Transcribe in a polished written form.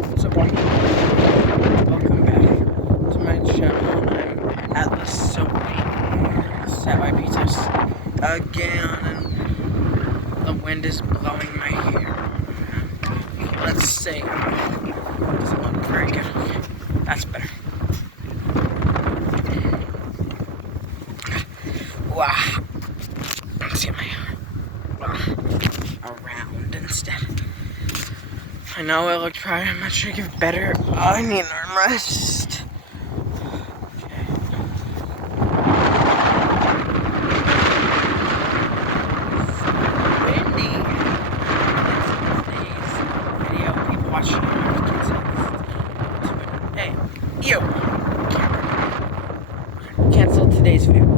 What's up, boy? Welcome back to my channel. I'm at the Subway Pizzas again, and the wind is blowing my hair. Let's see. Doesn't look very good. That's better. Wow. Let's get my hair around instead. I know it looked probably much better. I need an armrest. Hey, you! Cancel today's video.